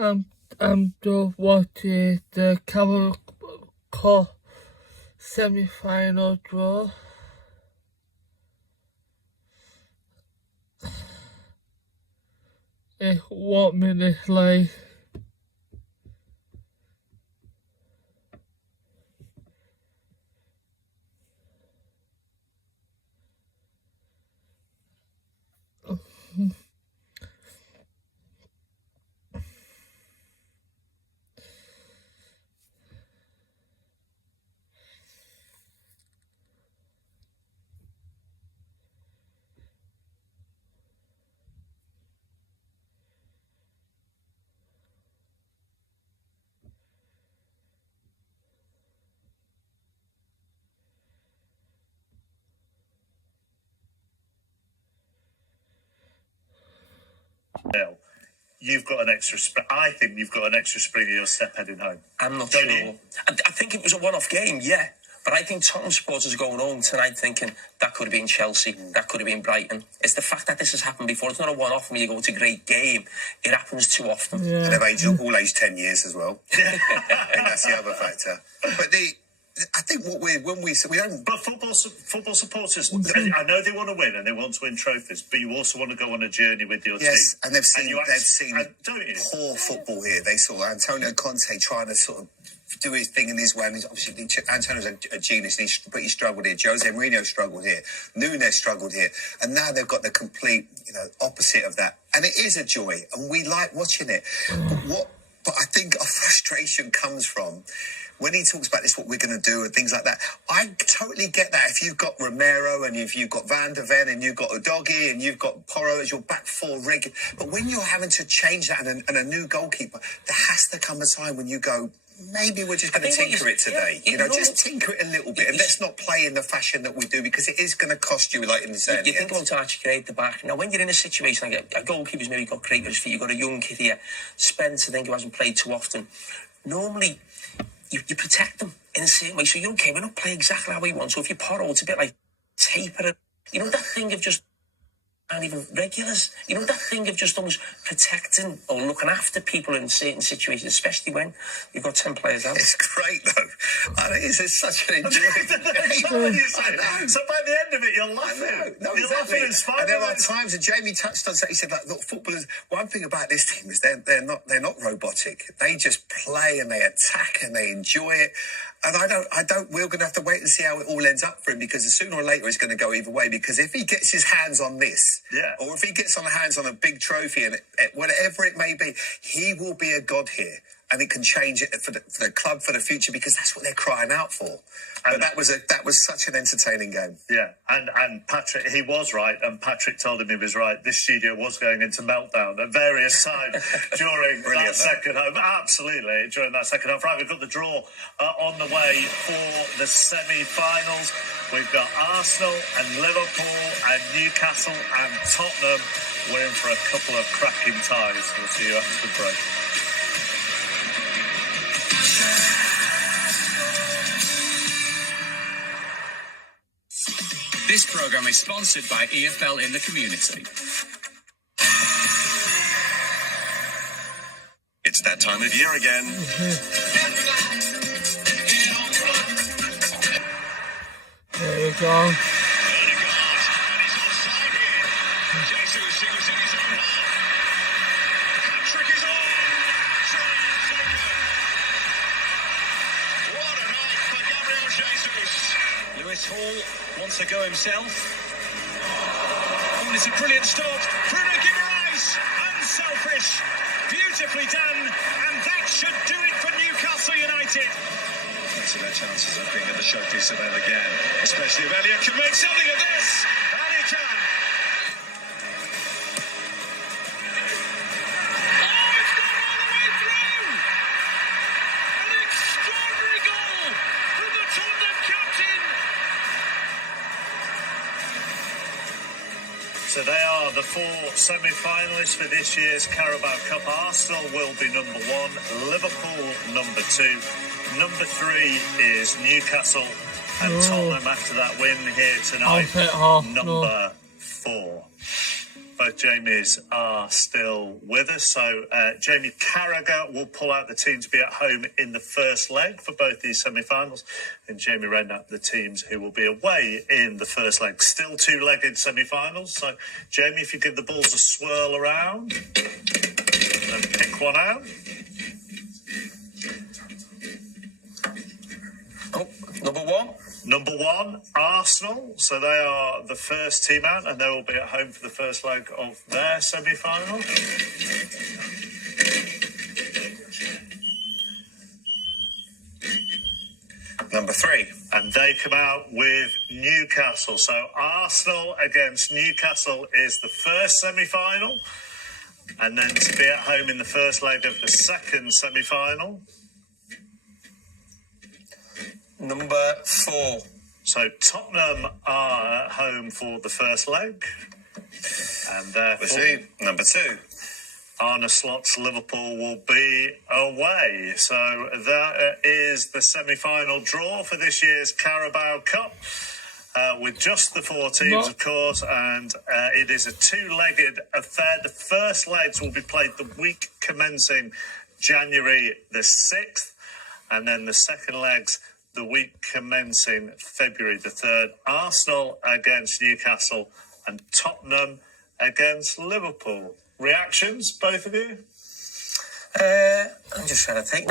I'm just watching the Carabaos Cup Semi Final draw. It's 1 minute late. You've got an extra I think you've got an extra spring in your step heading home. I'm not sure. I think it was a one-off game, yeah. But I think Tottenham supporters are going home tonight thinking that could have been Chelsea, that could have been Brighton. It's the fact that this has happened before. It's not a one-off when you go to a great game. It happens too often. Yeah. And they've all aged 10 years as well. I think that's the other factor. But I think we don't. But football supporters, I know they want to win and they want to win trophies, but you also want to go on a journey with your team. Yes, and they've seen poor football here. They saw Antonio Conte trying to sort of do his thing in his way. And obviously, Antonio's a genius, but he struggled here. Jose Mourinho struggled here. Nunes struggled here, and now they've got the complete, opposite of that. And it is a joy, and we like watching it. But I think our frustration comes from when he talks about this, what we're going to do and things like that. I totally get that. If you've got Romero and if you've got Van der Ven and you've got Udogie and you've got Porro as your back four regular, but when you're having to change that and a new goalkeeper, there has to come a time when you go, maybe we're just going to tinker it today. Just tinker it a little bit, and let's not play in the fashion that we do, because it is going to cost you, like in the saying. You think about Archie at the back. Now, when you're in a situation like a goalkeeper's maybe got great with his feet, you've got a young kid here, Spence, I think, who hasn't played too often. Normally, you protect them in the same way. So you're okay, we're not playing exactly how we want. So if you Porro, it's a bit like taper it. That thing of just, and even regulars, that thing of just almost protecting or looking after people in certain situations, especially when you've got 10 players out. It's great, though. I mean, it's such an enjoyable game. So by the end of it, you're laughing. No, you're exactly. laughing and and there are times, and Jamie touched on that, he said, like, look, footballers, one thing about this team is they're not robotic. They just play and they attack and they enjoy it. And we're going to have to wait and see how it all ends up for him, because sooner or later it's going to go either way. Because if he gets his hands on this, or if he gets on hands on a big trophy and whatever it may be, he will be a god here. And it can change it for the club for the future, because that's what they're crying out for. But that was such an entertaining game. Yeah, and Patrick, he was right, and Patrick told him he was right. This studio was going into meltdown at various times during that second half. Absolutely, during that second half. Right, we've got the draw on the way for the semi-finals. We've got Arsenal and Liverpool and Newcastle and Tottenham. We're in for a couple of cracking ties. We'll see you after the break. This programme is sponsored by EFL in the Community. It's that time of year again. There we go. Hall wants to go himself. Oh, it's a brilliant stop. Bruno Guimaraes, unselfish, beautifully done, and that should do it for Newcastle United. So their chances of being in the showpiece event again, especially if Elliott can make something of this, and he can. So they are the four semi-finalists for this year's Carabao Cup. Arsenal will be number 1, Liverpool number 2, number 3 is Newcastle, and Tottenham after that win here tonight, number 4. both Jamies are still with us. So Jamie Carragher will pull out the team to be at home in the first leg for both these semi-finals, and Jamie Redknapp the teams who will be away in the first leg. Still two-legged semi-finals. So Jamie, if you give the balls a swirl around and pick one out. Oh, number one. Number one, Arsenal. So they are the first team out, and they will be at home for the first leg of their semi-final. Number three. And they come out with Newcastle. So Arsenal against Newcastle is the first semi-final. And then to be at home in the first leg of the second semi-final. Number four. So Tottenham are at home for the first leg. And therefore, Number two. Arne Slot's Liverpool will be away. So that is the semi-final draw for this year's Carabao Cup. With just the four teams, of course, and it is a two-legged affair. The first legs will be played the week commencing January the 6th, and then the second legs the week commencing February the 3rd. Arsenal against Newcastle and Tottenham against Liverpool. Reactions, both of you? I'm just trying to think.